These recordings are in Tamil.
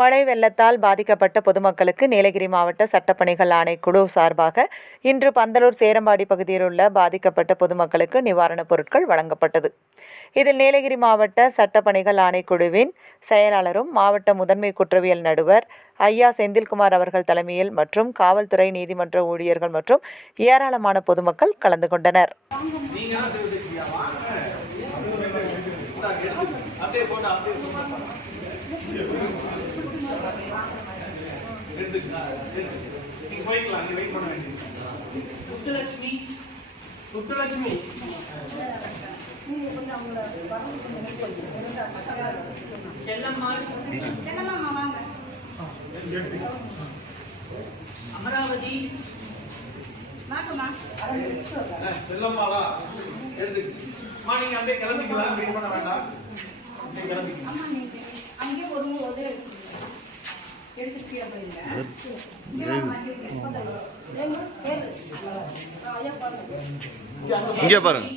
மழை வெள்ளத்தால் பாதிக்கப்பட்ட பொதுமக்களுக்கு நீலகிரி மாவட்ட சட்டப்பணிகள் ஆணைக்குழு சார்பாக இன்று பந்தலூர் சேரம்பாடி பகுதியில் உள்ள பாதிக்கப்பட்ட பொதுமக்களுக்கு நிவாரணப் பொருட்கள் வழங்கப்பட்டது. இதில் நீலகிரி மாவட்ட சட்டப்பணிகள் ஆணைக்குழுவின் செயலாளரும் மாவட்ட முதன்மை குற்றவியல் நடுவர் ஐயா செந்தில்குமார் அவர்கள் தலைமையில் மற்றும் காவல்துறை நீதிமன்ற ஊழியர்கள் மற்றும் ஏராளமான பொதுமக்கள் கலந்து கொண்டனர். அப்படியே போட்டு அப்படியே போட்டு. எடுத்துக்கங்க. எடுத்து. நீங்க போய்க்கலாம் அங்க வெயிட் பண்ண வேண்டியது முத்துலட்சுமி முத்துலட்சுமி செல்லம்மாள் அமராவதி செல்லம்மாளா எடுத்துக்கங்க. அம்மா நீங்க அப்படியே கிளம்பிக்கலாம் பண்ண வேண்டாம் அப்படியே கிளம்பிக்கலாம் அங்கே ஒரு உதவி இங்கே பாருங்க.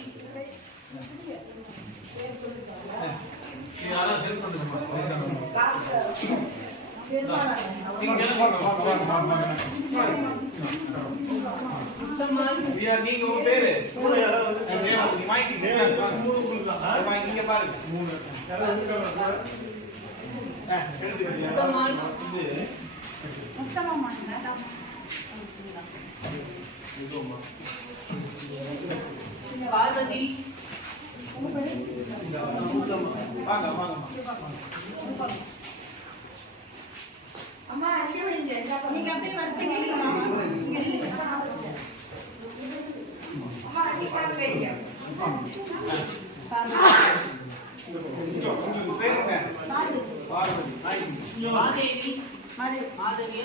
மூணு யாராவது வந்து நீங்க வாங்கிக்கிங்க. மூணு கொடுக்கலாம். வாங்கி, இங்க பாருங்க. மூணு. அஹ், எடுத்துக்கங்க. முத்தம்மாள் இது, முத்தமாக மாட்டேன் பார்வதி வாங்க, வாங்கம்மா. அம்மா அங்கே வைங்க நீங்க அப்படியே வரிசை நில்லுங்கம்மா. இங்க நில்லுங்க. அம்மா அங்கே கொண்டு வைங்க உங்க பேருங்க பார்வதி. మాదేవి